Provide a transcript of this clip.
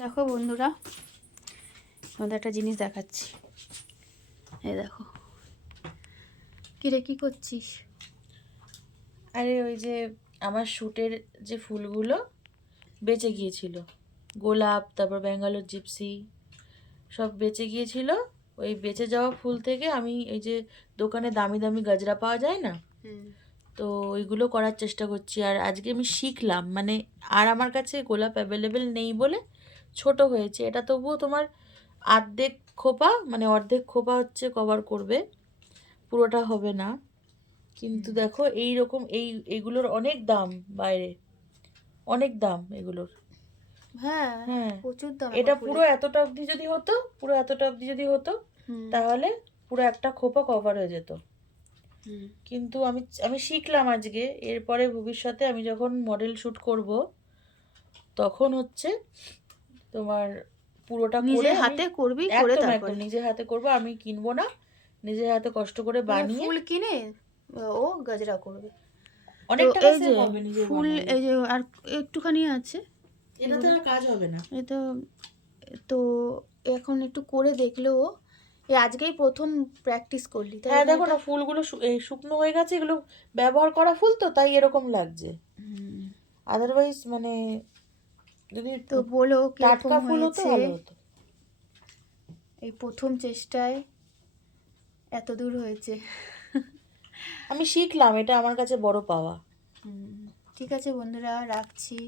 দেখো বন্ধুরা, তোমাদের একটা জিনিস দেখাচ্ছি। এই দেখো। কিরে, কি করছিস? আরে ওই যে আমার শ্যুটের যে ফুলগুলো বেঁচে গিয়েছিল, গোলাপ, তারপর ব্যাঙ্গালোর জিপসি, সব বেঁচে গিয়েছিল। ওই বেঁচে যাওয়া ফুল থেকে আমি এই যে দোকানে দামি দামি গাজরা পাওয়া যায় না, তো ওইগুলো করার চেষ্টা করছি। আর আজকে আমি শিখলাম, মানে আর আমার কাছে গোলাপ অ্যাভেলেবেল নেই বলে ছোট হয়েছে এটা, তবুও তোমার অর্ধেক খোপা, মানে অর্ধেক খোপা হচ্ছে কভার করবে, পুরোটা হবে না। কিন্তু দেখো এই রকম এইগুলোর অনেক দাম বাইরে, অনেক দাম এগুলোর। হ্যাঁ, হ্যাঁ, প্রচুর দাম এটা এখন পুরো ফুলের। এতটা অবধি যদি হতো, পুরো এতটা অবধি যদি হতো, তাহলে পুরো একটা খোপা কভার হয়ে যেত। কিন্তু আমি আমি শিখলাম আজকে, এরপরে ভবিষ্যতে আমি যখন মডেল শ্যুট করব তখন হচ্ছে তোমার পুরোটা নিজে করে আমি হাতে করবি, করে একদম একদম তারপরে নিজের হাতে করব। আমি কিনবো না, নিজের হাতে কষ্ট করে বানিয়ে ফুল কিনে ও গাজরা করবে। তো অনেক টাকা এই সেভ যে হবে নিজে ফুল, বানালে। এই যে আর একটুখানি আছে এটাতে এগুলো। আর কাজ হবে না। এই তো, তো এখন একটু করে দেখলেও, এই আজকেই প্রথম প্র্যাকটিস করলি তাই হ্যাঁ না দেখো এটা? না, ফুলগুলো এই শুকনো হয়ে গেছে, এগুলো ব্যবহার করা ফুল তো, তাই এরকম লাগছে। আদারওয়াইজ মানে যদি তো বলো কিরকম টাটকা ফুল হতো হয়েছে ভালো হতো। এই প্রথম চেষ্টায় এত দূর হয়েছে। আমি শিখলাম, এটা আমার কাছে বড় পাওয়া। ঠিক আছে বন্ধুরা, রাখছি।